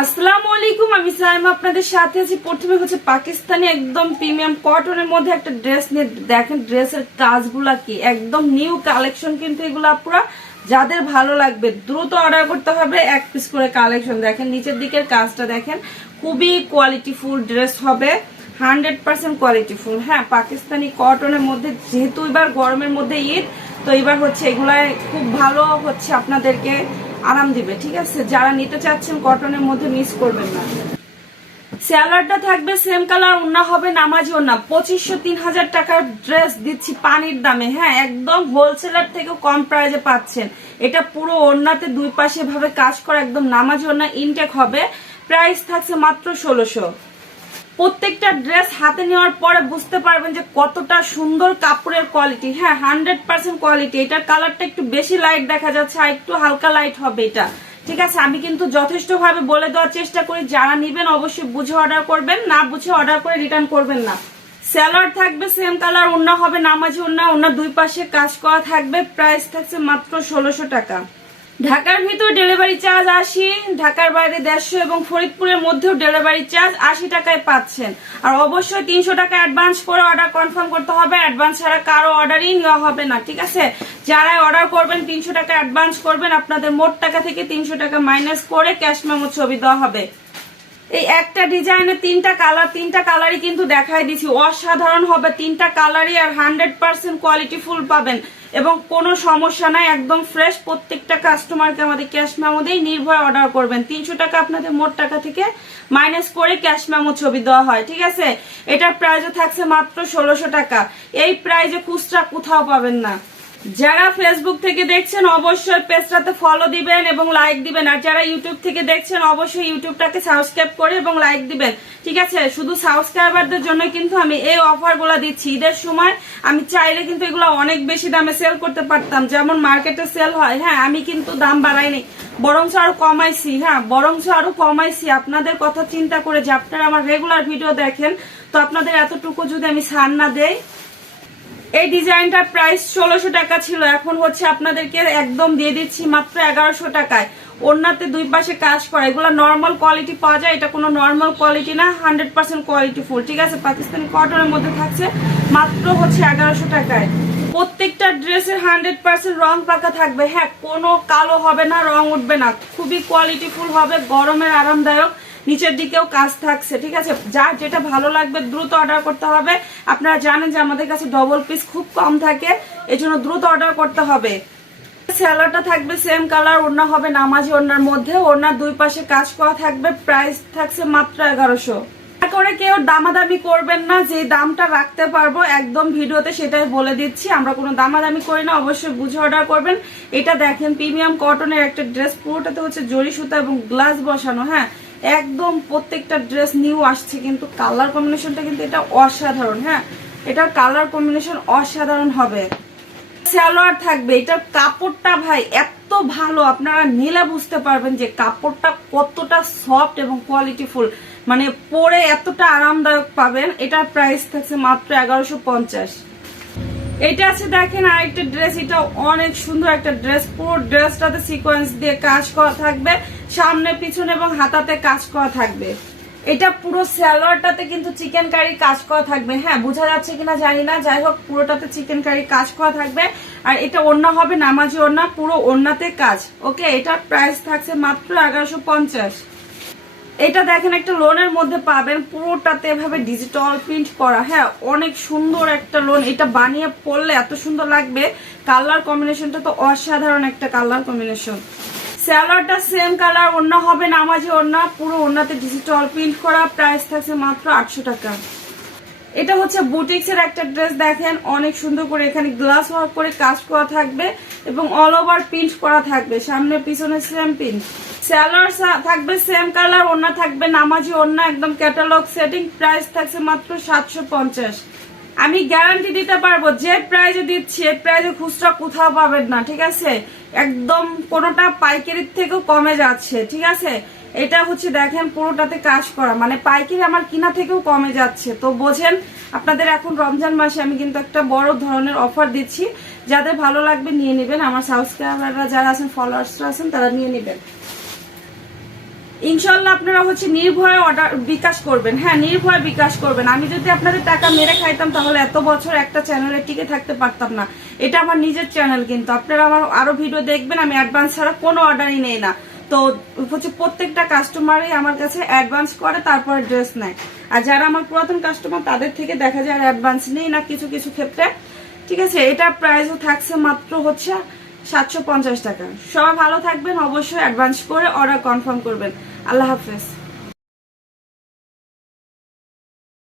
আসসালামু আলাইকুম, আমি সাইমা আপনাদের সাথে আছি। প্রথমে হচ্ছে পাকিস্তানি একদম প্রিমিয়াম কটনের মধ্যে একটা ড্রেস নিয়ে দেখেন ড্রেসের কাজগুলা কি। একদম নিউ কালেকশন কিন্তু এগুলো পুরো যাদের ভালো লাগবে, দ্রুত অর্ডার করতে হবে, এক পিস করে কালেকশন। দেখেন, নিচের দিকের কাজটা দেখেন, খুবই কোয়ালিটিফুল ড্রেস হবে হান্ড্রেড পার্সেন্ট কোয়ালিটিফুল হ্যাঁ পাকিস্তানি কটনের মধ্যে, যেহেতু এবার গরমের মধ্যে ঈদ, তো এবার হচ্ছে এগুলাই খুব ভালো হচ্ছে আপনাদেরকে আরাম দিবে, ঠিক আছে? যারা নিতে চাচ্ছেন কটনের মধ্যে মিস করবেন না। স্যালারটা থাকবে সেম কালার ওনা হবে নামাজি ওনা পঁচিশশো তিন হাজার টাকার ড্রেস দিচ্ছি পানির দামে হ্যাঁ? একদম হোলসেলার থেকেও কম প্রাইজে পাচ্ছেন। এটা পুরো ওনাতে দুই পাশে ভাবে কাজ করা, একদম নামাজি ওনা ইনটেক হবে। প্রাইস থাকছে মাত্র ষোলোশো। প্রত্যেকটা ড্রেস হাতে নেওয়ার পরে বুঝতে পারবেন যে কতটা সুন্দর কাপড়ের কোয়ালিটি হ্যাঁ হান্ড্রেড পার্সেন্ট কোয়ালিটি এটার কালারটা একটু বেশি লাইট দেখা যাচ্ছে আর একটু হালকা লাইট হবে এটা। ঠিক আছে, আমি কিন্তু যথেষ্ট ভাবে বলে দেওয়ার চেষ্টা করি। যারা নিবেন অবশ্যই বুঝে অর্ডার করবেন, না বুঝে অর্ডার করে রিটার্ন করবেন না। স্যালাড থাকবে সেম কালার অন্য হবে নামাজি অন্য অন্য দুই পাশে কাজ করা থাকবে। প্রাইস থাকছে মাত্র ষোলোশো টাকা। ঢাকার ভিতর ডেলিভারি চার্জ আশি, ঢাকার বাইরে দেড়শো এবং ফরিদপুরের মধ্যেও ডেলিভারি চার্জ আশি টাকায় পাচ্ছেন। আর অবশ্যই তিনশো টাকা অ্যাডভান্স করে অর্ডার কনফার্ম করতে হবে। অ্যাডভান্স ছাড়া কারও অর্ডারই নেওয়া হবে না, ঠিক আছে? যারাই অর্ডার করবেন, তিনশো টাকা অ্যাডভান্স করবেন, আপনাদের মোট টাকা থেকে তিনশো টাকা মাইনাস করে ক্যাশ মেমো ছবি দেওয়া হবে। এই একটা ডিজাইনে তিনটা কালার, তিনটা কালারই কিন্তু দেখাই দিছি। অসাধারণ হবে, তিনটা কালারই আর হান্ড্রেড পার্সেন্ট কোয়ালিটি ফুল পাবেন। এবং কোনো সমস্যা নাই, একদম ফ্রেশ। প্রত্যেকটা কাস্টমারকে আমাদের ক্যাশ মেমোতেই নির্ভয় অর্ডার করবেন। তিনশো টাকা আপনাদের মোট টাকা থেকে মাইনাস করে ক্যাশ মেমো ছবি দেওয়া হয়, ঠিক আছে? এটার প্রাইসও থাকছে মাত্র ষোলোশো টাকা। এই প্রাইজে খুচরা কোথাও পাবেন না। যারা ফেসবুক থেকে দেখছেন, অবশ্যই পেজটাতে ফলো দিবেন এবং লাইক দিবেন। আর যারা ইউটিউব থেকে দেখছেন, অবশ্যই ইউটিউবটাকে সাবস্ক্রাইব করে এবং লাইক দিবেন। ঠিক আছে? শুধু সাবস্ক্রাইবারদের জন্য কিন্তু আমি এই অফারগুলো দিচ্ছি। ঈদের সময় আমি চাইলে কিন্তু এগুলো অনেক বেশি দামে সেল করতে পারতাম। যেমন মার্কেটে সেল হয় হ্যাঁ আমি কিন্তু দাম বাড়াইনি। বরঞ্চ আরও কমাইছি হ্যাঁ বরঞ্চ আরও কমাইছি। আপনাদের কথা চিন্তা করে যে আপনারা আমার রেগুলার ভিডিও দেখেন, তো আপনাদের এতটুকু যদি আমি ছাড় না দেই এই ডিজাইনটার প্রাইস ষোলোশো টাকা ছিল। এখন হচ্ছে আপনাদেরকে একদম দিয়ে দিচ্ছি মাত্র এগারোশো টাকায়। ওনাতে দুই পাশে কাজ করা। এগুলো নর্মাল কোয়ালিটি পাওয়া যায়, এটা কোনো নর্মাল কোয়ালিটি না হান্ড্রেড পার্সেন্ট কোয়ালিটি ফুল ঠিক আছে? পাকিস্তানি কটনের মধ্যে থাকছে মাত্র হচ্ছে এগারোশো টাকায়। প্রত্যেকটা ড্রেসের হান্ড্রেড পার্সেন্ট রং পাকা থাকবে। হ্যাঁ কোনো কালো হবে না, রং উঠবে না। খুবই কোয়ালিটি ফুল হবে, গরমের আরামদায়ক। নিচের দিকেও কাজ থাকছে, ঠিক আছে? যার যেটা ভালো লাগবে দ্রুত অর্ডার করতে হবে। আপনারা জানেন যে আমাদের কাছে ডবল পিস খুব কম থাকে, এজন্য দ্রুত অর্ডার করতে হবে। স্যালাডটা থাকবে সেম কালার ওড়না হবে নামাজি ওড়নার মধ্যে। ওড়নার দুই পাশে কাজ করা থাকবে প্রাইস থাকছে মাত্র এগারোশো। করে কেউ দামাদামি করবেন না, যে দামটা রাখতে পারব একদম ভিডিওতে সেটাই বলে দিচ্ছি। আমরা কোনো দামাদামি করি না, অবশ্যই বুঝে অর্ডার করবেন। এটা দেখেন, প্রিমিয়াম কটনের একটা ড্রেস পুরোটাতে হচ্ছে জরি সুতা এবং গ্লাস বসানো হ্যাঁ? একদম প্রত্যেকটা ড্রেস নিউ আসছে, কিন্তু কালার কম্বিনেশনটা কিন্তু এটা অসাধারণ হ্যাঁ? এটার কালার কম্বিনেশন অসাধারণ হবে। সালোয়ার থাকবে, এটার কাপড়টা ভাই এত ভালো, আপনারা নিলে বুঝতে পারবেন যে কাপড়টা কতটা সফট এবং কোয়ালিটিফুল মানে পরে এতটা আরামদায়ক পাবেন, এটার প্রাইস থাকছে মাত্র এগারোশো পঞ্চাশ। এটা আছে দেখেন আরেকটা ড্রেস এটা অনেক সুন্দর একটা ড্রেস পুরো ড্রেসটাতে সিকোয়েন্স দিয়ে কাজ করা থাকবে। সামনে, পিছনে এবং হাতাতে কাজ করা থাকবে। এটা পুরো স্যালোয়ারটাতে কিন্তু চিকেন কারি কাজ করা থাকবে। হ্যাঁ বোঝা যাচ্ছে কিনা জানি না। যাই হোক, পুরোটাতে চিকেন কারি কাজ করা থাকবে। আর এটা ওড়না হবে, নামাজি ওড়না, পুরো ওড়নাতে কাজ। ওকে, এটার প্রাইস থাকছে মাত্র এগারোশো পঞ্চাশ। এটা দেখেন, একটা লোনের মধ্যে পাবেন। পুরোটাতে এভাবে ডিজিটাল প্রিন্ট করা। হ্যাঁ অনেক সুন্দর একটা লোন এটা বানিয়ে পড়লে এত সুন্দর লাগবে। কালার কম্বিনেশনটা তো অসাধারণ একটা কালার কম্বিনেশন স্যালাডটা সেম কালার, অন্য হবে নামাজি অন্য, পুরো অন্যতে ডিজিটাল প্রিন্ট করা প্রাইস থাকছে মাত্র আটশো টাকা। এটা হচ্ছে বুটিক্স এর একটা ড্রেস দেখেন, অনেক সুন্দর করে এখানে গ্লাস ওয়ার্ক করে কাজ করা থাকবে এবং অল ওভার প্রিন্ট করা থাকবে, সামনে পিছনে সেম প্রিন্ট স্যালার থাকবে সেম কালার ওনা থাকবে নামাজি ওনা একদম ক্যাটালগ সেটিং প্রাইস থাকছে মাত্র সাতশো পঞ্চাশ। আমি গ্যারান্টি দিতে পারব, যে প্রাইজে দিচ্ছি, এই প্রাইজে খুচরা কোথাও পাবেন না, ঠিক আছে? একদম কোনোটা পাইকারির থেকেও কমে যাচ্ছে, ঠিক আছে? এটা হচ্ছে দেখেন পুরোটাতে কাজ করা মানে পাইকারি আমার কিনা থেকেও কমে যাচ্ছে। তো বোঝেন, আপনাদের এখন রমজান মাসে আমি কিন্তু একটা বড় ধরনের অফার দিচ্ছি, যাদের ভালো লাগবে নিয়ে নেবেন। আমার সাবস্ক্রাইবাররা যারা আছেন ফলোয়ার্সরা আছেন, তারা নিয়ে নেবেন। ইনশাল্লাহ আপনারা হচ্ছে নির্ভয়ে অর্ডার বিকাশ করবেন। হ্যাঁ নির্ভয়ে বিকাশ করবেন। আমি যদি আপনাদের টাকা মেরে খাইতাম, তাহলে এত বছর একটা চ্যানেলে টিকে থাকতে পারতাম না। এটা আমার নিজের চ্যানেল কিন্তু। আপনারা আমার আরও ভিডিও দেখবেন, আমি অ্যাডভান্স ছাড়া কোনো অর্ডারই নেই না। তো হচ্ছে প্রত্যেকটা কাস্টমারই আমার কাছে অ্যাডভান্স করে, তারপরে ড্রেস নেয়। আর যারা আমার পুরাতন কাস্টমার তাদের থেকে দেখা যায় আর অ্যাডভান্স নেই না কিছু কিছু ক্ষেত্রে। ঠিক আছে, এটা প্রাইসও থাকছে মাত্র হচ্ছে সাতশো পঞ্চাশ টাকা। সবাই ভালো থাকবেন অবশ্যই অ্যাডভান্স করে অর্ডার কনফার্ম করবেন। আল্লাহ হাফেজ।